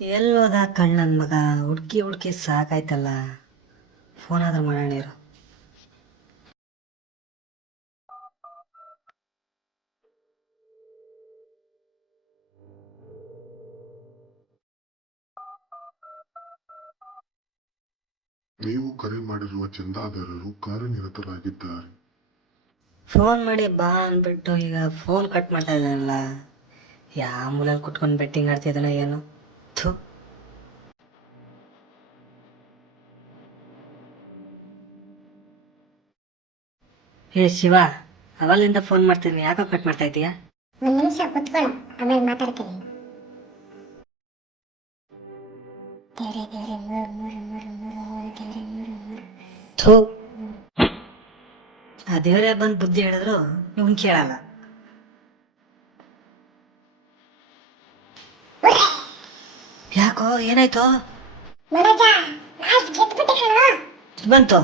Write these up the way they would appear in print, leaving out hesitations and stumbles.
ಎಲ್ಲೋದ ಕಣ್ಣನ್ ಮಗ? ಹುಡ್ಕಿ ಹುಡ್ಕಿ ಸಾಕಾಯ್ತಲ್ಲ. ಫೋನ್ ಆದ್ರೂ ಮಾಡೋಣ ಇರು. ನೀವು ಕರೆ ಮಾಡಿರುವ ಚಂದಾದಾರರು ಕಾರ್ಯನಿರತರಾಗಿದ್ದಾರೆ. ಫೋನ್ ಮಾಡಿ ಬಾ ಅಂದ್ಬಿಟ್ಟು ಈಗ ಫೋನ್ ಕಟ್ ಮಾಡ್ತಾ ಇದ್ದಾನಲ್ಲ. ಯಾವ ಮೂಲೆಯಲ್ಲಿ ಕುತ್ಕೊಂಡು ಬೆಟ್ಟಿಂಗ್ ಆಡ್ತಿದ್ದಾನೆ ಏನು? ಥು. ಏ ಶಿವ, ಅವಲ್ಲಿಂದ ಫೋನ್ ಮಾಡ್ತೀನಿ, ಯಾಕೋ ಕಟ್ ಮಾಡ್ತಾ ಇದೀಯಾ? ಒಂದು ನಿಮಿಷ ಕುತ್ಕೊಳ್ಳ, ಆಮೇಲೆ ಮಾತಾಡ್ತೀನಿ. ಥು. ಆ ದೇವರೇ ಬಂದು ಬುದ್ಧಿ ಹೇಳಿದ್ರು ಇವನ್ ಕೇಳಲ್ಲ. ಯಾಕೋ ಏನಾಯ್ತು? ಮನೋಜ, ಮ್ಯಾಚ್ ಗೆದ್ಬಿಟ್ಟೆ ಕಣೋ. ಬಂತು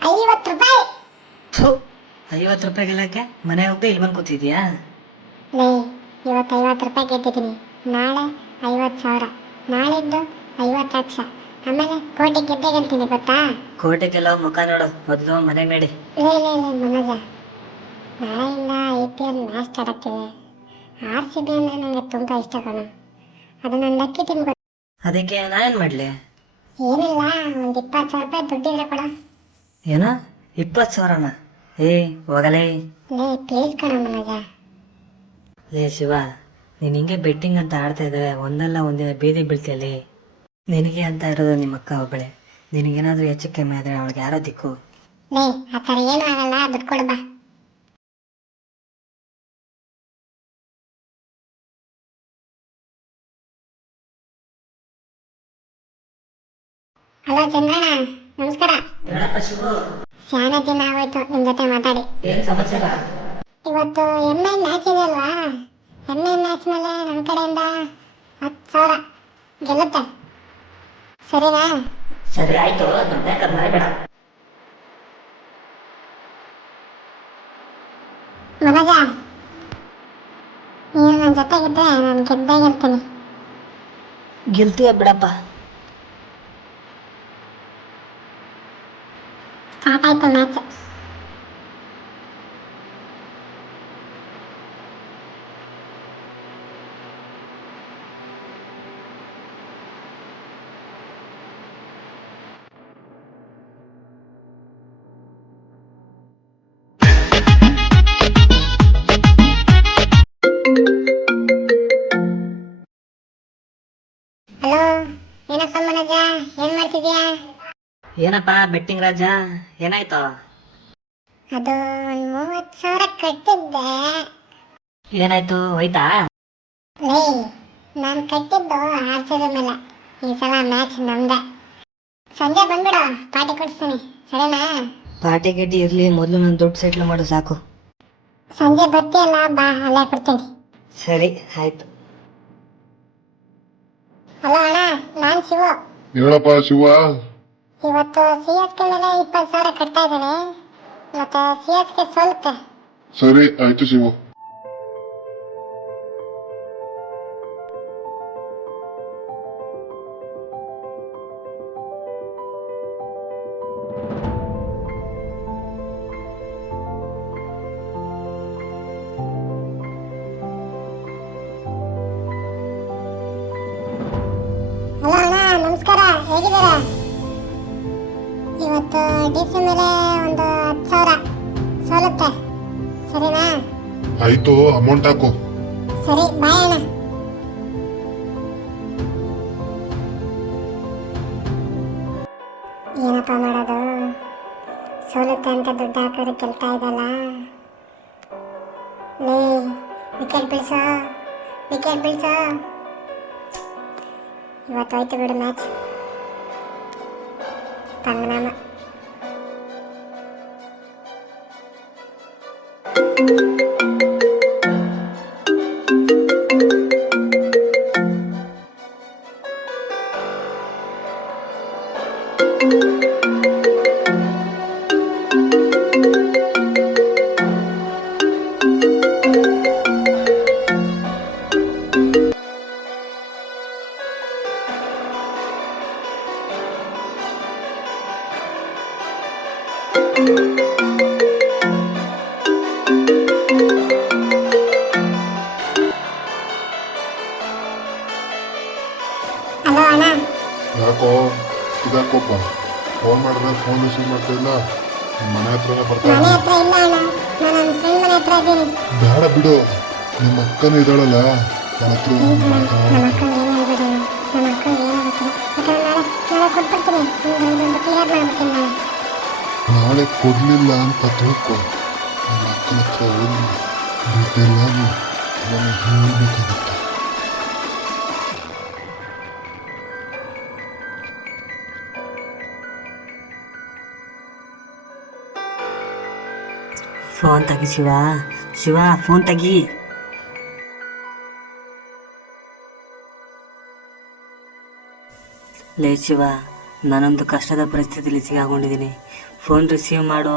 50 ರೂಪಾಯಿ. ಥು. 50 ರೂಪಾಯಿ ಗೆಲ್ಲಕ್ಕೆ ಮನೆ ಹೋಗದೆ ಇಲ್ಲಿ ಬಂದು ಕೂತಿದ್ಯಾ? ಲೇ, ಇವತ್ತು 50 ರೂಪಾಯಿ ಗೆದ್ದಿದ್ದೀನಿ. ನಾಳೆ 50,000, ನಾಳಿದ್ದು 50 ಲಕ್ಷ, ಆಮೇಲೆ ಕೋಟಿ ಗೆದ್ದೆ ಗೆಲ್ತೀನಿ ಗೊತ್ತಾ? ಕೋಟೆಗೆಲ್ಲ ಮುಖ ನೋಡು, ಮೊದಲು ಮನೆ ನಡಿ. ಲೇ ಲೇ ಲೇ ಮನೋಜ, ನಾಳೆಯಿಂದ IPL ಮ್ಯಾಚ್ ಸ್ಟಾರ್ಟ್ ಆಗ್ತಿದೆ. RCB ಅಂದರೆ ನನಗೆ ತುಂಬ ಇಷ್ಟ ಕಣೋ. ಅದು ನನ್ನ ಲಕ್ಕಿ ಟೀಮ್. ಅದಕ್ಕೆ ನಾನೇನ್ ಮಾಡ್ಲಿ? ಏನಿಲ್ಲ, ಒಂದು 20,000 ರೂಪಾಯಿ ದುಡ್ಡಿದ್ರೆ ಕೊಡ. ಏನೋ 20,000ನ? ಏ ಹೋಗಲೇ. ಲೇ ಪ್ಲೀಸ್ ಕಣ ಮನೋಜ. ಲೇ ಶಿವ, ನೀನು ಹಿಂಗೆ ಬೆಟ್ಟಿಂಗ್ ಅಂತ ಆಡ್ತಾ ಇದ್ರೆ ಒಂದಲ್ಲ ಒಂದಿನ ಬೀದಿ ಬೀಳ್ತಿಯಲ್ಲಿ. ನಿನಗೆ ಅಂತ ಇರೋದು ನಿಮ್ಮ ಅಕ್ಕ ಒಬ್ಬಳೆ. ನಿನಗೇನಾದ್ರೂ ಹೆಚ್ಚು ಕಮ್ಮಿ ಆದರೆ ಅವಳಿಗೆ ಯಾರೋ ದಿಕ್ಕು? ಲೇ, ಆ ಥರ ಏನೂ ಆಗಲ್ಲ, ದುಡ್ಡು ಕೊಡು ಬಾ. ಹಲೋ ಚಂದ್ರಣ್ಣ, ನಮಸ್ಕಾರ. ಶಾನ ದಿನ ಆಗೋಯ್ತು ನಿಮ್ಮ ಜೊತೆ ಮಾತಾಡಿ. ಇವತ್ತು MI ಮ್ಯಾಚ್ ಇದೆ ಅಲ್ವಾ? MI ಮ್ಯಾಚ್ ಮೇಲೆ ನನ್ನ ಕಡೆಯಿಂದ 10,000 ಗೆಲ್ಲುತ್ತೆ, ಸರಿನಾ? ಸರಿ ಆಯ್ತು, ಮರಿಬೇಡ. ಮನೋಜ, ನೀನು ನನ್ನ ಜೊತೆಗಿದ್ದರೆ ನಾನು ಗೆದ್ದೇ ಗೆಲ್ತೀನಿ. ಗೆಲ್ತೀಯ ಬಿಡಪ್ಪ. ಸ್ಟಾರ್ಟ್ ಆಯ್ತು ಮ್ಯಾಚ್. ಹಲೋ, ಏನಪ್ಪ ಮನೋಜ, ಏನು ಮಾಡ್ತಿದ್ಯಾ? ಏನಪ್ಪ ಬೆಟ್ಟಿಂಗ್ ರಾಜ, ಏನಾಯ್ತು? ಅದು ಒಂದು 30,000 ಕಟ್ಟಿದ್ದೆ. ಏನಾಯ್ತು, ಹೋಯ್ತಾ? ಲೇ, ನಾನು ಕಟ್ಟಿದ್ದು RCB ಮೇಲೆ. ಈ ಸಲ ಮ್ಯಾಚ್ ನಮ್ದೆ. ಸಂಜೆ ಬಂದ್ಬಿಡು, ಪಾರ್ಟಿ ಕೊಡಿಸ್ತೀನಿ, ಸರಿನಾ? ಪಾರ್ಟಿ ಗಿಟ್ಟಿ ಇರ್ಲಿ, ಮೊದಲು ನನ್ನ ದುಡ್ಡು ಸೆಟ್ಲ್ ಮಾಡು ಸಾಕು. ಸಂಜೆ ಬರ್ತೀಯಲ್ಲ, ಬಾ, ಅಲ್ಲೇ ಕೊಡ್ತೀನಿ. ಸರಿ ಆಯ್ತು. ಹಲೋ ಅಣ್ಣ, ನಾನು ಶಿವು. ಹೇಳಪ್ಪ ಶಿವ. ಇವತ್ತು CSK ಮೇಲೆ 20,000 ಕಟ್ತಾ ಇದ್ದೀನಿ, ಮತ್ತೆ CSK ಸೋಲುತ್ತೆ. ಸರಿ ಆಯ್ತು ಶಿವ. ಹಲೋ ಅಣ್ಣ, ನಮಸ್ಕಾರ, ಹೇಗಿದ್ದೀರಾ? ಇವತ್ತು DC ಮೇಲೆ ಒಂದು 10,000 ಸೋಲುತ್ತೆ, ಸರಿನಾ? ಆಯ್ತು, ಅಮೌಂಟ್ ಹಾಕು. ಸರಿ, ಬಾಯ್ ಅಣ್ಣ. ಏನಪ್ಪ ಮಾಡೋದು, ಸೋಲುತ್ತೆ ಅಂತ ದುಡ್ಡು ಹಾಕೋರು ಗೆಲ್ತಾ ಇದ್ದಲ್ಲ. ಲೇ, ವಿಕೆಟ್ ಬೀಳ್ಸೋ, ವಿಕೆಟ್ ಬೀಳ್ಸೋ. ಇವತ್ತು ಹೋಯ್ತು ಬಿಡು ಮ್ಯಾಚ್, ಪಂಗನಾಮ. ಫೋನ್ ರಿಸೀವ್ ಮಾಡ್ತಾ ಇಲ್ಲ. ಮನೆ ಹತ್ರನೇ ಬರ್ತಾ ಮನೆ ಇದ್ದೀನಿ. ಹತ್ರ ಇಲ್ಲ ಅಣ್ಣ, ನಾನು ನನ್ನ ಫ್ರೆಂಡ್ ಮನೆ ಹತ್ರ ಇದ್ದೀನಿ. ಬೇಡ ಬಿಡು, ನಿಮ್ಮ ಅಕ್ಕನೂ ಇದ್ದಾಳಲ್ಲ, ಅವಳ ಹತ್ರ ಹೋಗಿ ಪ್ಲೀಸ್ ಅಣ್ಣ, ನಮ್ಮ ಮಾತಾಡು. ಅಕ್ಕಂಗೆ ಏನು ಹೇಳ್ಬೇಡಿ ಅಣ್ಣ. ನಮ್ಮ ಅಕ್ಕಂಗೆ ಏನಾಗುತ್ತಿಲ್ಲ. ಯಾಕಂದ್ರೆ ನಾಳೆ ಕೊಟ್ಬಿಡ್ತೀನಿ. ಇದೊಂದು ಕ್ಲಿಯರ್ ಮಾಡ್ಬಿಡ್ತೀನಿ ನಾಳೆ. ನಾಳೆ ಕೊಡ್ಲಿಲ್ಲ ಅಂತ ತಿಳ್ಕೊ, ನಿಮ್ಮ ಅಕ್ಕನ ಹತ್ರ ಹೋಗಿ ಡೀಟೇಲ್ ಆಗಿ ನನಗೆ ಹೇಳಬೇಕಾಗುತ್ತೆ. ಫೋನ್ ತೆಗಿ ಶಿವ, ಶಿವ ಫೋನ್ ತೆಗಿ. ಲೇ ಶಿವ, ನಾನೊಂದು ಕಷ್ಟದ ಪರಿಸ್ಥಿತಿಯಲ್ಲಿ ಸಿಗಾಕೊಂಡಿದ್ದೀನಿ. ಫೋನ್ ರಿಸೀವ್ ಮಾಡು,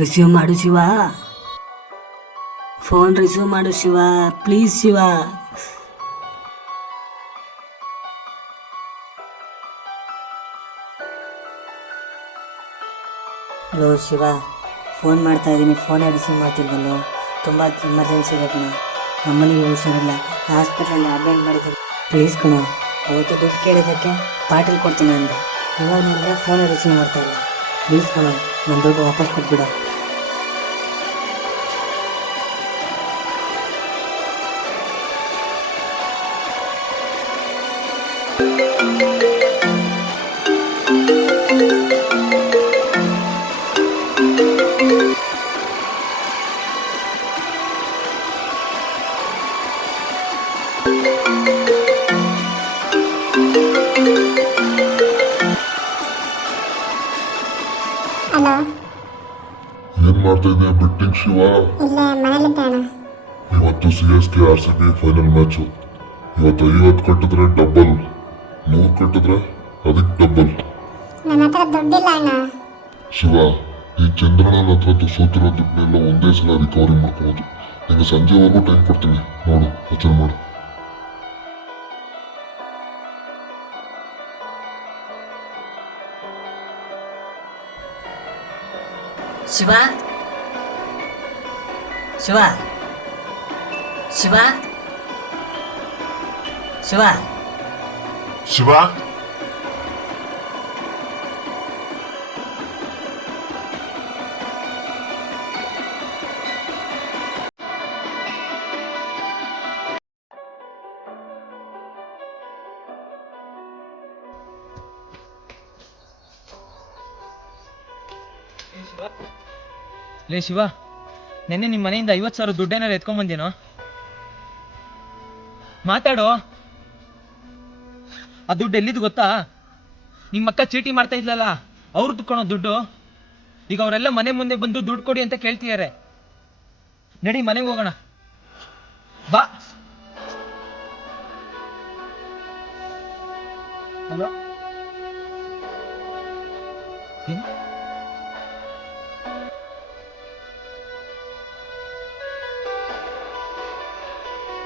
ರಿಸೀವ್ ಮಾಡು ಶಿವ. ಫೋನ್ ರಿಸೀವ್ ಮಾಡು Shiva, please Shiva. Low Shiva, phone ಮಾಡ್ತಾ ಇದ್ದೀನಿ, ಫೋನೇ ರಿಸೀವ್ ಮಾಡ್ತಿಲ್ವಲ್ಲೋ. ತುಂಬ ಎಮರ್ಜೆನ್ಸಿ ಇದೆ ಕಣೋ, ನಮ್ಮನೆಗೆ ಹುಷಾರಿಲ್ಲ, ಹಾಸ್ಪಿಟ್ಲಲ್ಲಿ ಅಡ್ಮಿಟ್ ಮಾಡಿದ್ದೀನಿ. ಪ್ಲೀಸ್ ಕಣೋ, ಅವತ್ತು ದುಡ್ಡು ಕೇಳಿದ್ದಕ್ಕೆ ಪಾಟೀಲ್ ಕೊಡ್ತೀನಿ ಅಂದೆ, ಇವಾಗ ನೋಡಿದ್ರೆ ಫೋನೇ ರಿಸೀವ್ ಮಾಡ್ತಾ ಇಲ್ಲ. ಪ್ಲೀಸ್ ಕಣೋ, ನನ್ನ ದುಡ್ಡು ವಾಪಸ್ ಕೊಟ್ಬಿಡ. ಹಲೋ, ಏನ್ ಮಾಡ್ತಾ ಇದೆಯಾ ಬೆಟ್ಟಿಂಗ್ ಶಿವ? ಇಲ್ಲೇ ಮನೇಲಿದ್ದೆ ಅಣ್ಣ. ಇವತ್ತು CSK RCB ಫೈನಲ್ ಮ್ಯಾಚು. ಇವತ್ತು 50 ಕಟ್ಟಿದ್ರೆ ಡಬಲ್, 100 ಕಟ್ಟಿದ್ರೆ ಅದಕ್ಕೆ ಡಬಲ್. ನನ್ನ ಹತ್ರ ದುಡ್ಡಿಲ್ಲ ಅಣ್ಣ. ಶಿವ, ಈ ಚಂದ್ರನ ಹತ್ರ ಸೋತಿರೋ ದುಡ್ಡನ್ನೆಲ್ಲ ಒಂದೇ ಸಲ ರಿಕವರಿ ಮಾಡ್ಕೋಬೋದು. ನಿಂಗೆ ಸಂಜೆವರೆಗೂ ಟೈಮ್ ಕೊಡ್ತೀನಿ, ನೋಡು ಯೋಚನೆ ಮಾಡು. ಶಿವ, ಶಿವ, ಶಿವ, ಶಿವ, ಶಿವ, ಲೇ ಶಿವ, ನೆನ್ನೆ ನಿಮ್ಮ ಮನೆಯಿಂದ 50,000 ದುಡ್ಡೇನಾರು ಎತ್ಕೊಂಡ್ಬಂದೇನೋ? ಮಾತಾಡೋ. ಆ ದುಡ್ಡು ಎಲ್ಲಿದ್ದು ಗೊತ್ತಾ? ನಿಮ್ಮ ಅಕ್ಕ ಚೀಟಿ ಮಾಡ್ತಾ ಇದ್ಲಲ್ಲ, ಅವ್ರು ತುಕ್ಕೊಳೋ ದುಡ್ಡು. ಈಗ ಅವರೆಲ್ಲ ಮನೆ ಮುಂದೆ ಬಂದು ದುಡ್ಡು ಕೊಡಿ ಅಂತ ಕೇಳ್ತಿದ್ದಾರೆ. ನಡಿ ಮನೆಗೆ ಹೋಗೋಣ, ಬಾ. ಹಲೋ, ಏನು?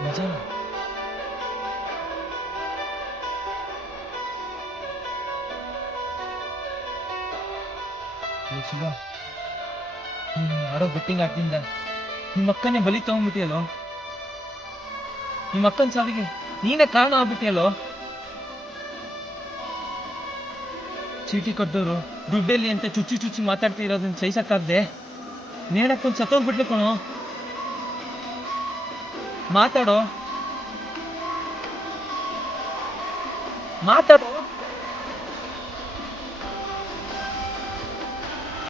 ನಿಜನಾ? ಶಿವ, ನೀನು ಆಡೋ ಬೆಟ್ಟಿಂಗ್ ಆಡ್ತಿಂದ ನಿಮ್ಮ ಅಕ್ಕನೇ ಬಲಿ ತಗೊಂಡ್ಬಿಟ್ಟಿಯಲ್ಲೋ. ನಿಮ್ಮ ಅಕ್ಕನ ಸಾವಿಗೆ ನೀನೇ ಕಾರಣ ಆಗ್ಬಿಟ್ಟಿಯಲ್ಲೋ. ಚೀಟಿ ಕೊಟ್ಟವರು ದುಡ್ಡಲ್ಲಿ ಅಂತ ಚುಚ್ಚಿ ಚುಚ್ಚಿ ಮಾತಾಡ್ತಿರೋದನ್ನ ಸಹಿಸಕ್ಕಾಗ್ದೆ ನೇಣಕ್ಕೊಂದು ಸತ್ತೋಗ್ಬಿಟ್ಲು ಕಣೋ. ಮಾತಾಡೋ, ಮಾತಾಡೋ.